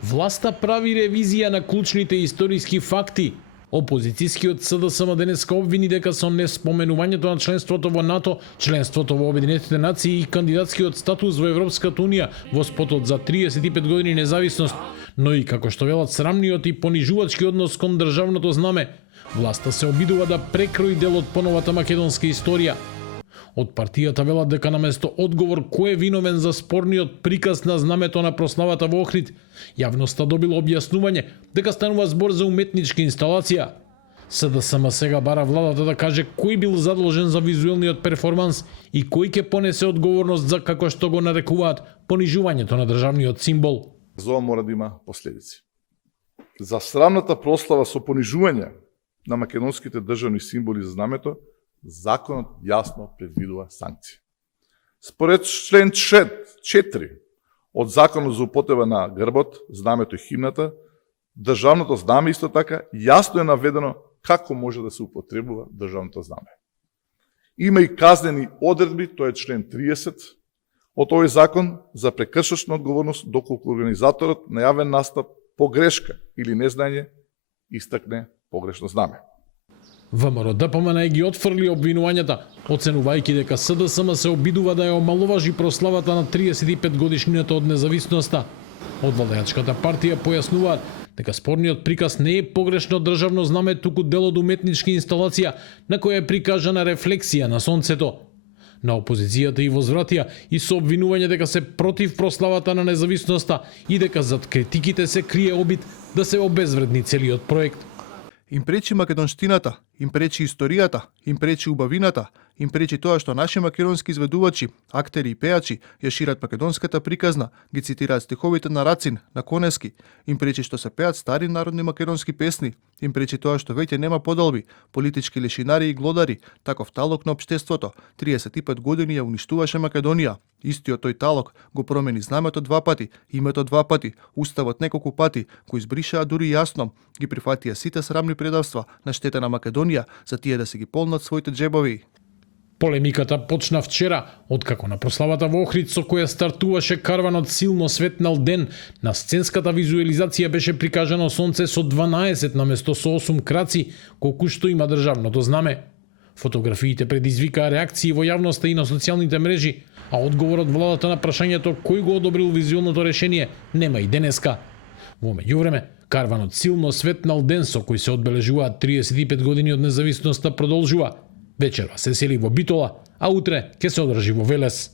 Власта прави ревизија на клучните историски факти. Опозицијскиот СДСМ денеска обвини дека со неспоменувањето на членството во НАТО, членството во Обединетите нации и кандидатскиот статус во Европската унија во спотот за 35 години независност, но и како што велат срамниот и понижувачки однос кон државното знаме, власта се обидува да прекрои дел од поновата македонска историја. Од партијата велат дека наместо одговор кој е виновен за спорниот приказ на знамето на прославата во Охрид, јавноста добила објаснување дека станува збор за уметничка инсталација. СДСМ сега бара владата да каже кој бил задолжен за визуелниот перформанс и кој ќе понесе одговорност за, како што го нарекуваат, понижувањето на државниот символ. За ова мора да има последици. За срамната прослава со понижување на македонските државни символи за знамето, законот јасно предвидува санкции. Според член 4 од Законот за употреба на грбот, знамето и химната, државното знаме исто така јасно е наведено како може да се употребува државното знаме. Има и казнени одредби, тоа е член 30 од овој закон за прекршочна одговорност доколку организаторот на јавен настап погрешка или незнање истакне погрешно знаме. ВМРО-ДПМН ги отфрли обвинувањата, оценувајќи дека СДСМ се обидува да ја омаловажи прославата на 35 годишнината од независноста. Од владеачката партија појаснуваат дека спорниот приказ не е погрешно државно знаме, туку дел од уметничка инсталација на која е прикажана рефлексија на сонцето. На опозицијата и возвратија и со обвинување дека се против прославата на независноста и дека зад критиките се крие обид да се обезвредни целиот проект. Им пречи македонштината, им пречи историјата, им пречи убавината, им пречи тоа што наши македонски изведувачи, актери и пејачи ја шират македонската приказна, ги цитираат стиховите на Рацин, на Конески, им пречи што се пеат стари народни македонски песни, им пречи тоа што веќе нема подолби, политички лешинари и глодари, таков талок на општеството, 35 години ја уништуваше Македонија. Истиот тој талок го промени знамето 2 пати, името 2 пати, уставот неколку пати, го избришаа дури јасно, ги прифатија сите срамни предавства на штета на Македонија за тие да се ги полнат своите џебови. Полемиката почна вчера, откако на прославата во Охрид со која стартуваше карванот Силно светнал ден, на сценската визуализација беше прикажано сонце со 12 наместо со 8 краци, колку што има државното знаме. Фотографиите предизвикаа реакции во јавноста и на социјалните мрежи, а одговорот владата на прашањето кој го одобрил визуелното решение нема и денеска. Во меѓувреме, карванот Силно светнал ден со кој се одбележуваат 35 години од независноста продолжува. Вечерва се сели во Битола, а утре ќе се одржи во Велес.